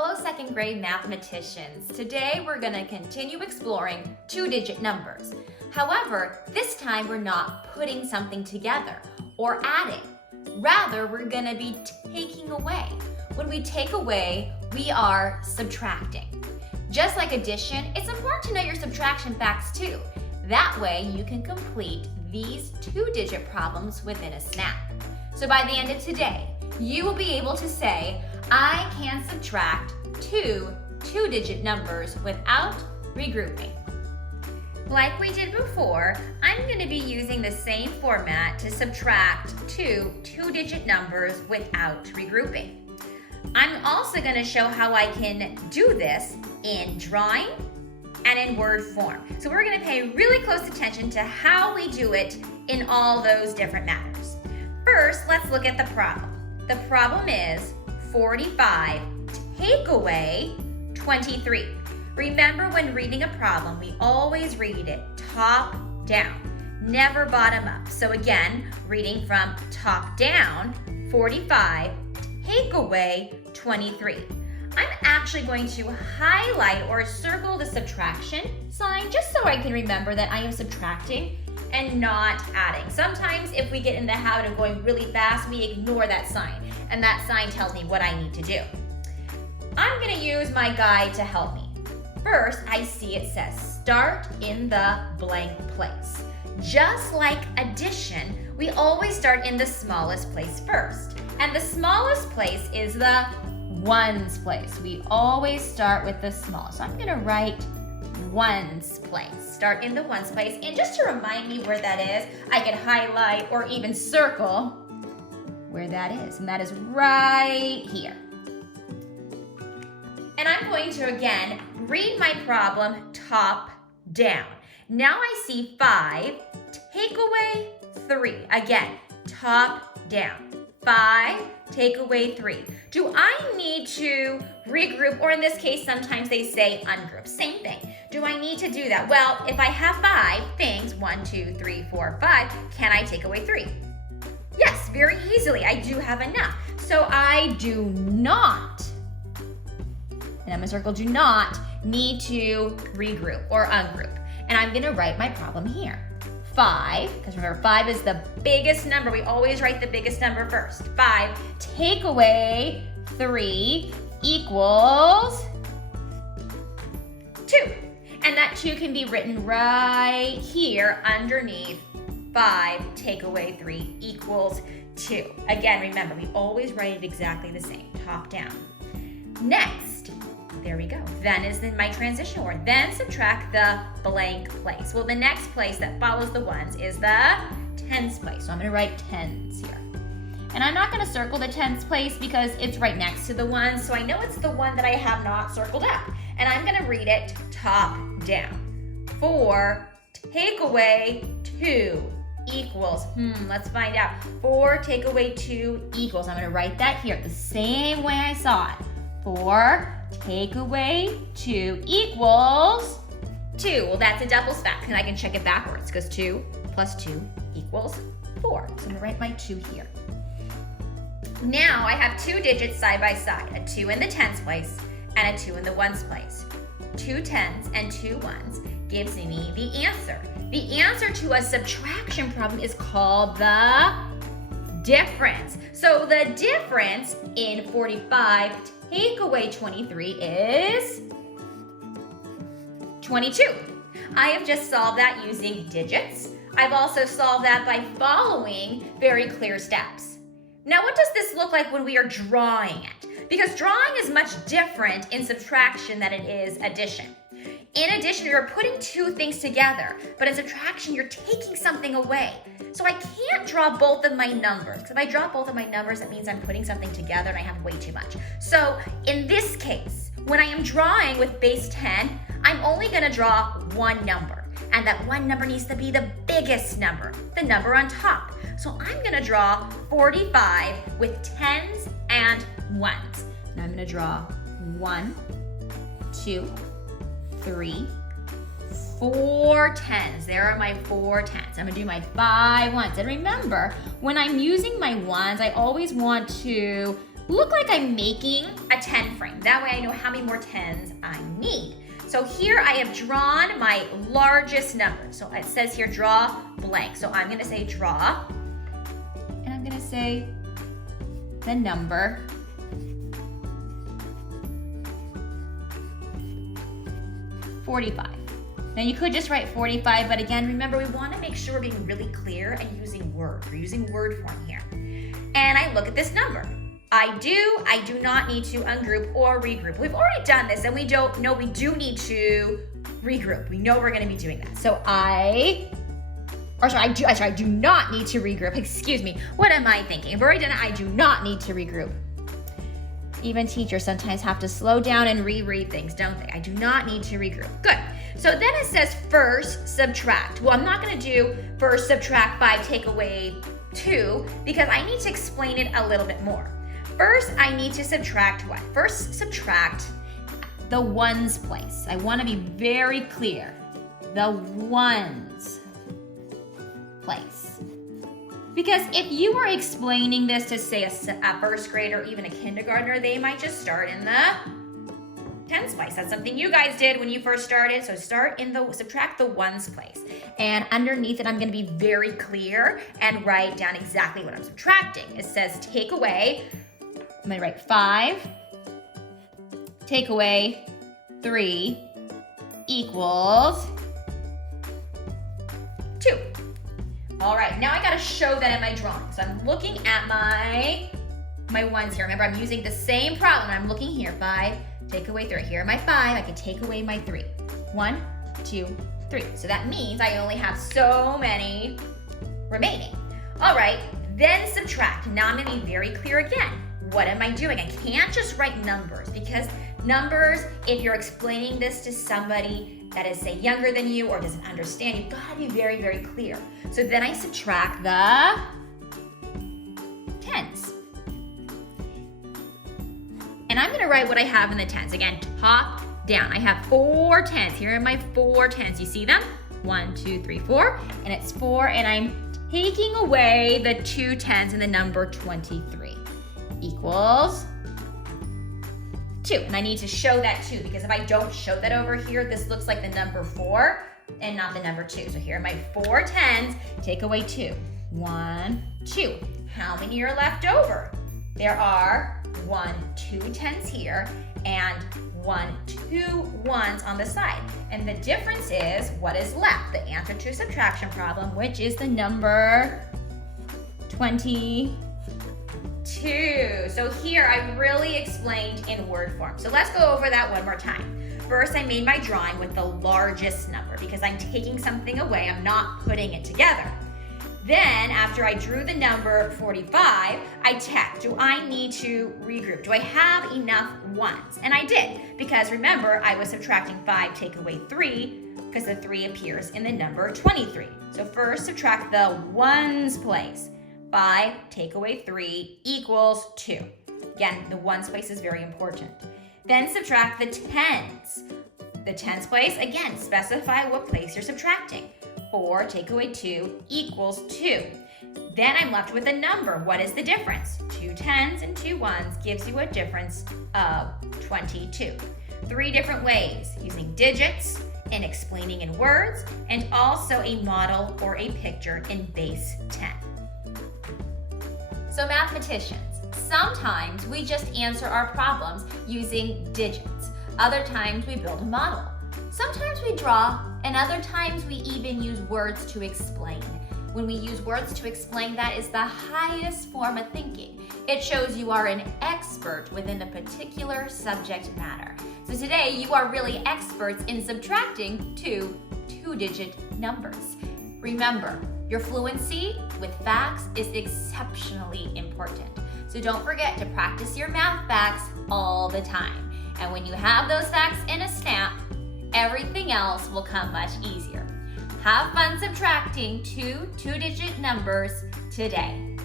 Hello, second grade mathematicians. Today we're going to continue exploring two-digit numbers. However, this time we're not putting something together or adding. Rather, we're going to be taking away. When we take away, we are subtracting. Just like addition, it's important to know your subtraction facts too. That way you can complete these two-digit problems within a snap. So by the end of today, you will be able to say, I can subtract two-digit numbers without regrouping. Like we did before, I'm going to be using the same format to subtract two-digit numbers without regrouping. I'm also going to show how I can do this in drawing and in word form. So we're going to pay really close attention to how we do it in all those different matters. First, let's look at the problem. The problem is 45 take away 23. Remember, when reading a problem, we always read it top down, never bottom up. So again, reading from top down, 45 take away 23. I'm actually going to highlight or circle the subtraction sign just so I can remember that I am subtracting and not adding. Sometimes if we get in the habit of going really fast, we ignore that sign, and that sign tells me what I need to do. I'm going to use my guide to help me. First, I see it says start in the blank place. Just like addition, we always start in the smallest place first. And the smallest place is the ones place. We always start with the smallest. So I'm going to write ones place. Start in the ones place. And just to remind me where that is, I can highlight or even circle where that is. And that is right here. And I'm going to, again, read my problem top down. Now I see 5, take away 3. Again, top down. 5, take away 3. Do I need to regroup, or in this case, sometimes they say ungroup? Same thing. Do I need to do that? Well, if I have 5 things, 1, 2, 3, 4, 5, can I take away 3? Yes, very easily. I do have enough. So I do not, and I'm going to circle do not, need to regroup or ungroup. And I'm going to write my problem here. 5, because remember 5 is the biggest number. We always write the biggest number first. 5 take away 3 equals 2. And that 2 can be written right here underneath 5 take away 3 equals 2. Again, remember, we always write it exactly the same, top down. Next, there we go. Then is my transition word. Then subtract the blank place. Well, the next place that follows the ones is the tens place. So I'm going to write tens here. And I'm not going to circle the tens place because it's right next to the ones. So I know it's the one that I have not circled up. And I'm going to read it top down. 4 take away 2 equals, let's find out. 4 take away 2 equals. I'm going to write that here the same way I saw it. 4 take away 2 equals 2. Well, that's a double stack, and I can check it backwards because 2 plus 2 equals 4. So I'm going to write my 2 here. Now I have two digits side by side, a 2 in the tens place and a 2 in the ones place. 2 tens and 2 ones gives me the answer. The answer to a subtraction problem is called the difference. So the difference in 45 take away 23 is 22. I have just solved that using digits. I've also solved that by following very clear steps. Now, what does this look like when we are drawing it? Because drawing is much different in subtraction than it is addition. In addition, you're putting two things together, but in subtraction, you're taking something away. So I can't draw both of my numbers, because if I draw both of my numbers, that means I'm putting something together and I have way too much. So in this case, when I am drawing with base 10, I'm only going to draw one number, and that one number needs to be the biggest number, the number on top. So I'm going to draw 45 with tens and ones. And I'm going to draw 1, 2, 3, 4 tens. There are my 4 tens. I'm gonna do my 5 ones. And remember, when I'm using my ones, I always want to look like I'm making a 10 frame. That way I know how many more 10s I need. So here I have drawn my largest number. So it says here, draw blank. So I'm gonna say draw, and I'm gonna say the number 45. Now you could just write 45, but again, remember we wanna make sure we're being really clear and using words. We're using word form here. And I look at this number. I do not need to ungroup or regroup. We've already done this and we do need to regroup. We know we're gonna be doing that. So I do not need to regroup. Excuse me, what am I thinking? I've already done it, I do not need to regroup. Even teachers sometimes have to slow down and reread things, don't they? I do not need to regroup. Good. So then it says first subtract. Well, I'm not gonna do first subtract 5, take away 2, because I need to explain it a little bit more. First, I need to subtract what? First, subtract the ones place. I want to be very clear. The ones place. Because if you were explaining this to, say, a first grader or even a kindergartner, they might just start in the tens place. That's something you guys did when you first started. So subtract the ones place. And underneath it, I'm going to be very clear and write down exactly what I'm subtracting. It says take away. I'm gonna write 5, take away 3 equals 2. All right, now I gotta show that in my drawing. So I'm looking at my ones here. Remember, I'm using the same problem. I'm looking here, 5, take away 3. Here are my 5, I can take away my 3. 1, 2, 3. So that means I only have so many remaining. All right, then subtract. Now I'm gonna be very clear again. What am I doing? I can't just write numbers, because numbers, if you're explaining this to somebody that is, say, younger than you or doesn't understand, you've got to be very, very clear. So then I subtract the tens. And I'm going to write what I have in the tens. Again, top down. I have 4 tens. Here are my 4 tens. You see them? 1, 2, 3, 4. And it's 4, and I'm taking away the 2 tens and the number 23. Equals 2. And I need to show that too, because if I don't show that over here, this looks like the number 4 and not the number 2. So here are my 4 tens, take away 2. 1, 2. How many are left over? There are 1, 2 tens here and 1, 2 ones on the side. And the difference is what is left, the answer to a subtraction problem, which is the number 22. So here I really explained in word form. So let's go over that one more time. First, I made my drawing with the largest number because I'm taking something away. I'm not putting it together. Then, after I drew the number 45, I checked, do I need to regroup? Do I have enough ones? And I did, because remember, I was subtracting 5, take away 3, because the 3 appears in the number 23. So first, subtract the ones place. 5, take away 3 equals 2. Again, the ones place is very important. Then subtract the tens. The tens place, again, specify what place you're subtracting. 4, take away 2 equals 2. Then I'm left with a number. What is the difference? 2 tens and 2 ones gives you a difference of 22. 3 different ways, using digits and explaining in words, and also a model or a picture in base 10. So mathematicians, sometimes we just answer our problems using digits. Other times we build a model. Sometimes we draw, and other times we even use words to explain. When we use words to explain, that is the highest form of thinking. It shows you are an expert within a particular subject matter. So today you are really experts in subtracting two-digit numbers. Remember, your fluency with facts is exceptionally important. So don't forget to practice your math facts all the time. And when you have those facts in a stamp, everything else will come much easier. Have fun subtracting two-digit numbers today.